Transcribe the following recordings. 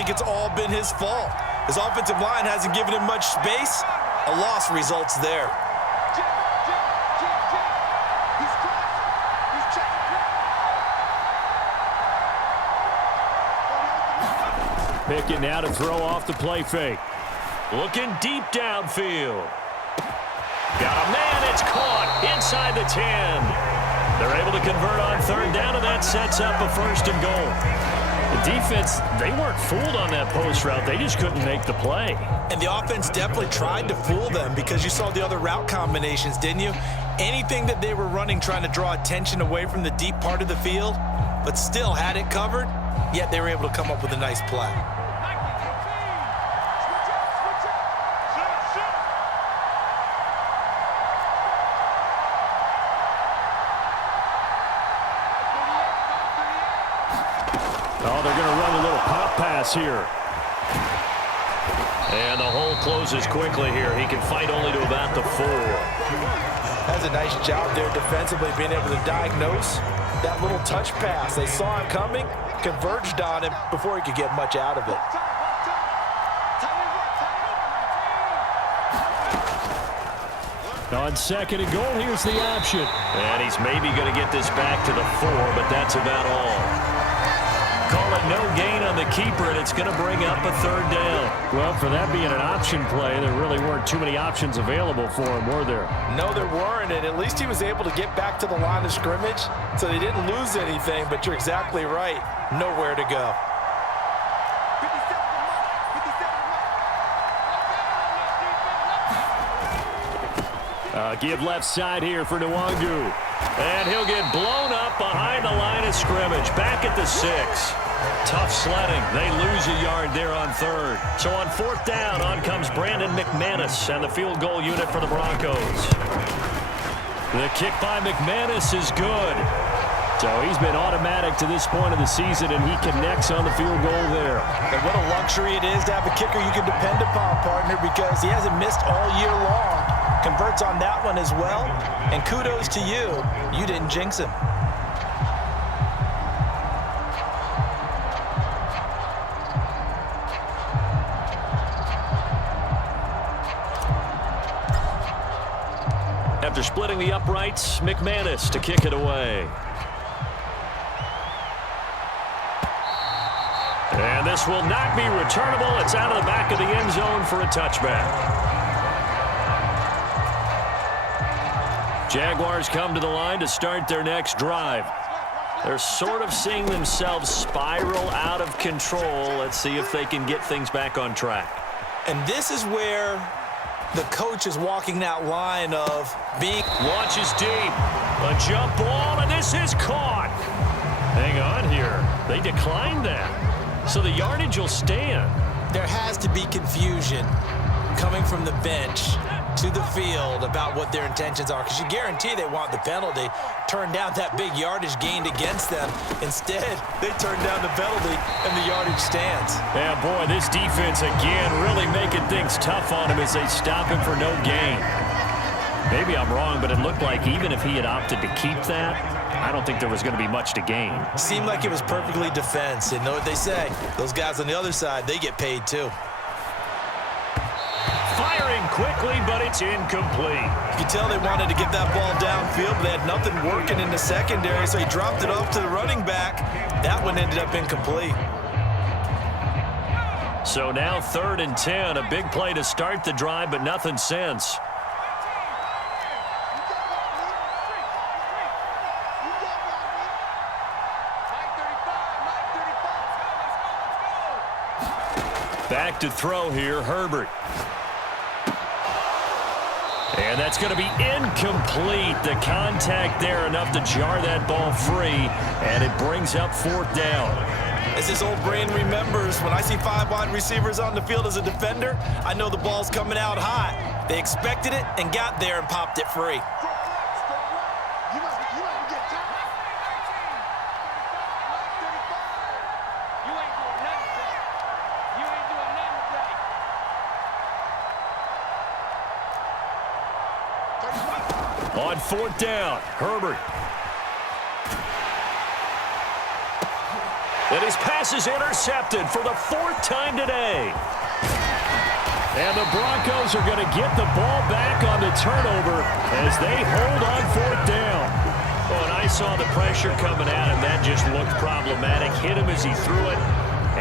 think it's all been his fault. His offensive line hasn't given him much space. A loss results there. Pickett now to throw off the play fake. Looking deep downfield. Got a man, it's caught inside the 10. They're able to convert on third down, and that sets up a 1st and goal. The defense, they weren't fooled on that post route. They just couldn't make the play. And the offense definitely tried to fool them because you saw the other route combinations, didn't you? Anything that they were running trying to draw attention away from the deep part of the field, but still had it covered, yet they were able to come up with a nice play. Oh, they're going to run a little pop pass here. And the hole closes quickly here. He can fight only to about the 4. Has a nice job there defensively, being able to diagnose that little touch pass. They saw him coming, converged on him before he could get much out of it. On 2nd and goal, here's the option. And he's maybe going to get this back to the 4, but that's about all. Call it no gain on the keeper, and it's going to bring up a 3rd down. Well, for that being an option play, there really weren't too many options available for him, were there? No, there weren't, and at least he was able to get back to the line of scrimmage, so they didn't lose anything, but you're exactly right. Nowhere to go. Give left side here for Nwangu. And he'll get blown up behind the line of scrimmage. Back at the 6. Tough sledding. They lose a yard there on 3rd. So on 4th down, on comes Brandon McManus and the field goal unit for the Broncos. The kick by McManus is good. So he's been automatic to this point of the season, and he connects on the field goal there. And what a luxury it is to have a kicker you can depend upon, partner, because he hasn't missed all year long. Converts on that one as well. And kudos to you. You didn't jinx him. After splitting the uprights, McManus to kick it away. And this will not be returnable. It's out of the back of the end zone for a touchback. Jaguars come to the line to start their next drive. They're sort of seeing themselves spiral out of control. Let's see if they can get things back on track. And this is where the coach is walking that line of being... Launches deep. A jump ball, and this is caught. Hang on here. They declined that. So the yardage will stand. There has to be confusion coming from the bench to the field about what their intentions are, because you guarantee they want the penalty. Turn down that big yardage gained against them. Instead, they turn down the penalty, and the yardage stands. Yeah, boy, this defense again really making things tough on him as they stop him for no gain. Maybe I'm wrong, but it looked like even if he had opted to keep that, I don't think there was going to be much to gain. Seemed like it was perfectly defense. And know what they say? Those guys on the other side, they get paid too. Firing quickly, but it's incomplete. You can tell they wanted to get that ball downfield, but they had nothing working in the secondary, so he dropped it off to the running back. That one ended up incomplete. So now 3rd and 10, a big play to start the drive, but nothing since. Back to throw here, Herbert. And that's going to be incomplete. The contact there enough to jar that ball free, and it brings up 4th down. As this old brain remembers, when I see 5 wide receivers on the field as a defender, I know the ball's coming out hot. They expected it and got there and popped it free. On 4th down, Herbert. And his pass is intercepted for the 4th time today. And the Broncos are going to get the ball back on the turnover as they hold on 4th down. Oh, and I saw the pressure coming at him. That just looked problematic. Hit him as he threw it,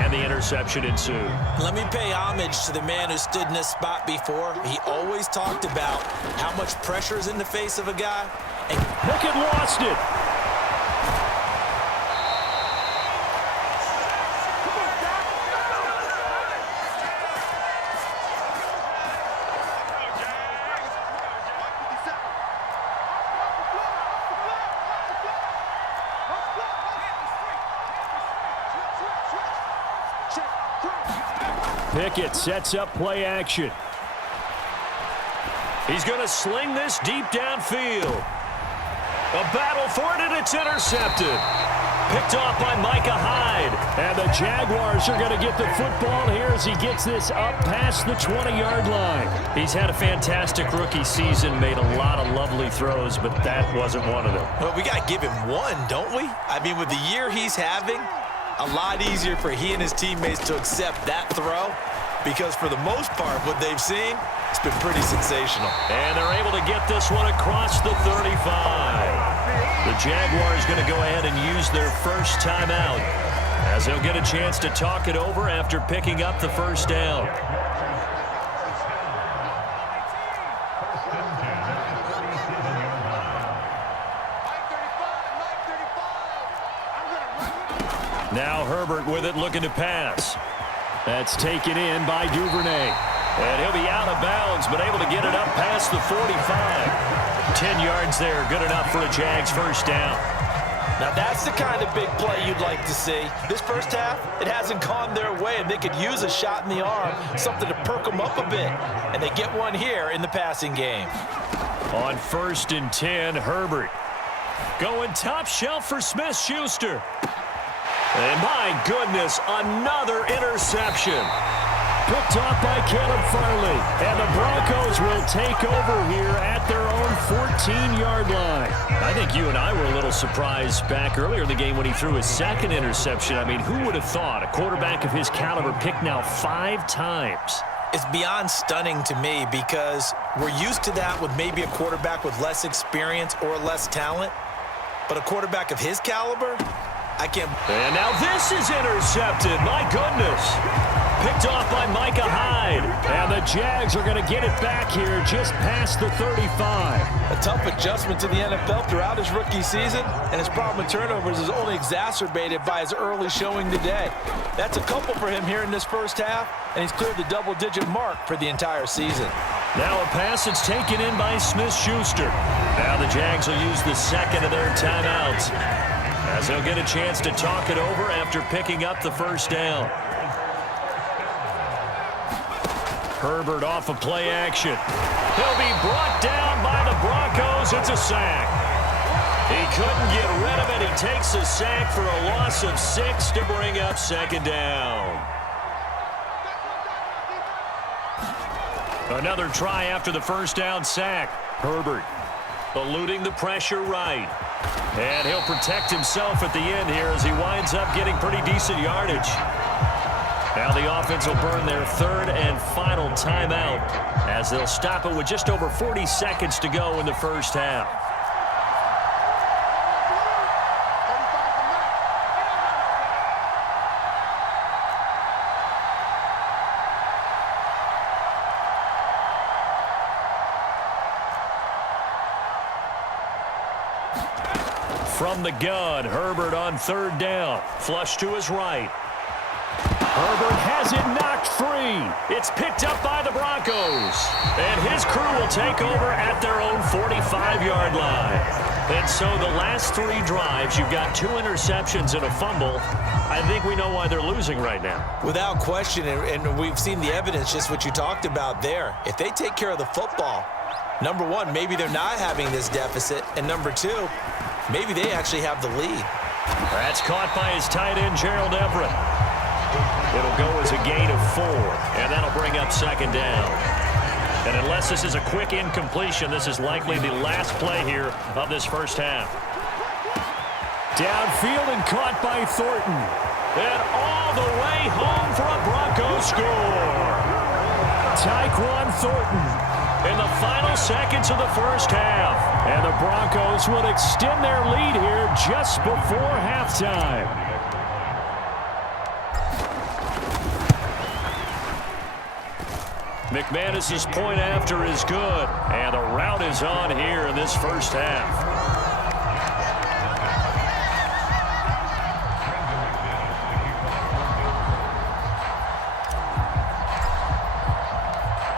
and the interception ensued. Let me pay homage to the man who stood in this spot before. He always talked about how much pressure is in the face of a guy. And Pickett lost it. Pickett sets up play action. He's going to sling this deep downfield. A battle for it, and it's intercepted. Picked off by Micah Hyde. And the Jaguars are going to get the football here as he gets this up past the 20-yard line. He's had a fantastic rookie season, made a lot of lovely throws, but that wasn't one of them. well, we got to give him one, don't we? I mean, with the year he's having, a lot easier for he and his teammates to accept that throw, because for the most part, what they've seen, it's been pretty sensational. And they're able to get this one across the 35. The Jaguars going to go ahead and use their first timeout as they'll get a chance to talk it over after picking up the first down. Now Herbert with it, looking to pass. That's taken in by Duvernay. And he'll be out of bounds, but able to get it up past the 45. 10 yards there, good enough for a Jags first down. Now that's the kind of big play you'd like to see. This first half, it hasn't gone their way, and they could use a shot in the arm, something to perk them up a bit. And they get one here in the passing game. On 1st and 10, Herbert going top shelf for Smith-Schuster. And my goodness, another interception. Picked off by Caleb Farley. And the Broncos will take over here at their own 14-yard line. I think you and I were a little surprised back earlier in the game when he threw his 2nd interception. I mean, who would have thought a quarterback of his caliber picked now 5 times? It's beyond stunning to me because we're used to that with maybe a quarterback with less experience or less talent. But a quarterback of his caliber, I can't. And now this is intercepted. My goodness. Picked off by Micah Hyde. And the Jags are going to get it back here just past the 35. A tough adjustment to the NFL throughout his rookie season, and his problem with turnovers is only exacerbated by his early showing today. That's a couple for him here in this first half, and he's cleared the double-digit mark for the entire season. Now a pass that's taken in by Smith-Schuster. Now the Jags will use the 2nd of their timeouts as they'll get a chance to talk it over after picking up the first down. Herbert off of play action. He'll be brought down by the Broncos. It's a sack. He couldn't get rid of it. He takes a sack for a loss of 6 to bring up 2nd down. Another try after the first down sack. Herbert eluding the pressure right. And he'll protect himself at the end here as he winds up getting pretty decent yardage. Now the offense will burn their 3rd and final timeout as they'll stop it with just over 40 seconds to go in the first half. From the gun, Herbert on 3rd down. Flush to his right. Herbert has it knocked free. It's picked up by the Broncos. And his crew will take over at their own 45-yard line. And so the last 3 drives, you've got 2 interceptions and a fumble. I think we know why they're losing right now. Without question, and we've seen the evidence, just what you talked about there. If they take care of the football, number one, maybe they're not having this deficit. And number 2, maybe they actually have the lead. That's caught by his tight end, Gerald Everett. It'll go as a gain of 4, and that'll bring up 2nd down. And unless this is a quick incompletion, this is likely the last play here of this first half. Downfield and caught by Thornton. And all the way home for a Broncos score. Tyquan Thornton in the final seconds of the first half. And the Broncos will extend their lead here just before halftime. McManus's point after is good. And the rout is on here in this first half.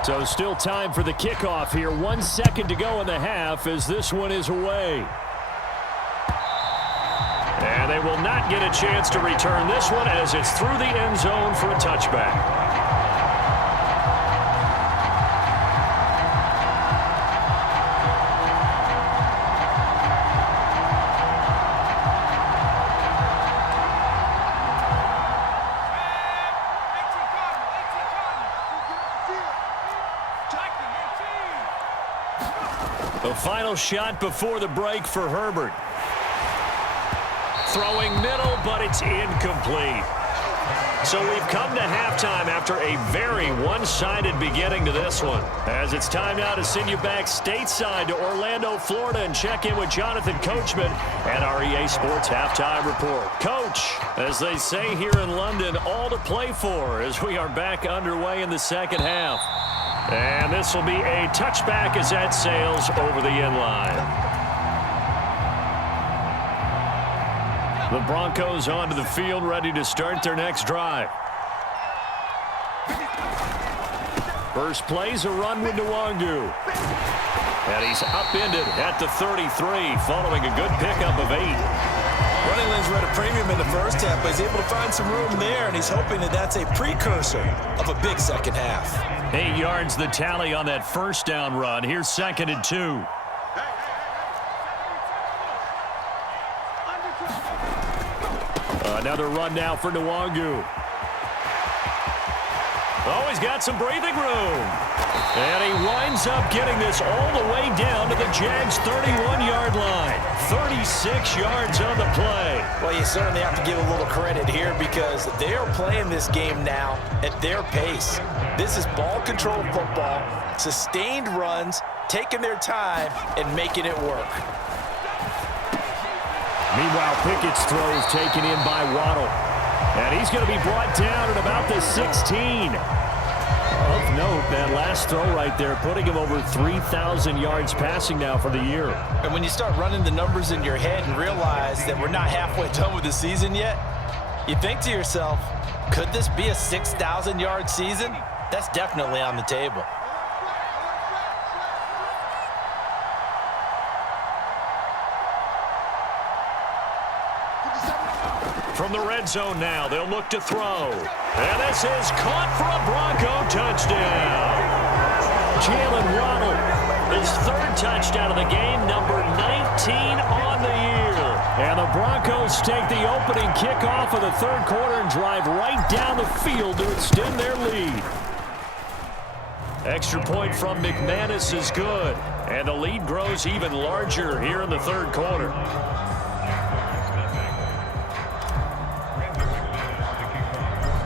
So still time for the kickoff here. 1 second to go in the half as this one is away. And they will not get a chance to return this one as it's through the end zone for a touchback. The final shot before the break for Herbert. Throwing middle, but it's incomplete. So we've come to halftime after a very one-sided beginning to this one. As it's time now to send you back stateside to Orlando, Florida, and check in with Jonathan Coachman at our EA Sports Halftime Report. Coach, as they say here in London, all to play for as we are back underway in the second half. And this will be a touchback as that sails over the end line. The Broncos onto the field, ready to start their next drive. First play's a run with Nwangu. And he's upended at the 33, following a good pickup of 8. Running lanes were at a premium in the first half, but he's able to find some room there, and he's hoping that that's a precursor of a big second half. 8 yards the tally on that first down run. Here's 2nd and 2. Another run now for Nwangu. Oh, he's got some breathing room. And he winds up getting this all the way down to the Jags' 31-yard line. 36 yards on the play. Well, you certainly have to give a little credit here because they are playing this game now at their pace. This is ball control football, sustained runs, taking their time, and making it work. Meanwhile, Pickett's throw is taken in by Waddle. And he's going to be brought down at about the 16. Of note, that last throw right there, putting him over 3,000 yards passing now for the year. And when you start running the numbers in your head and realize that we're not halfway done with the season yet, you think to yourself, could this be a 6,000-yard season? That's definitely on the table. From the red zone now, they'll look to throw. And this is caught for a Bronco touchdown. Jalen Waddle, his 3rd touchdown of the game, number 19 on the year. And the Broncos take the opening kickoff of the 3rd quarter and drive right down the field to extend their lead. Extra point from McManus is good. And the lead grows even larger here in the 3rd quarter.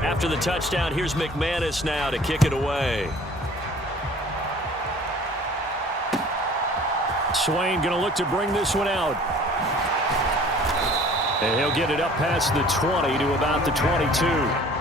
After the touchdown, here's McManus now to kick it away. Swain going to look to bring this one out. And he'll get it up past the 20 to about the 22.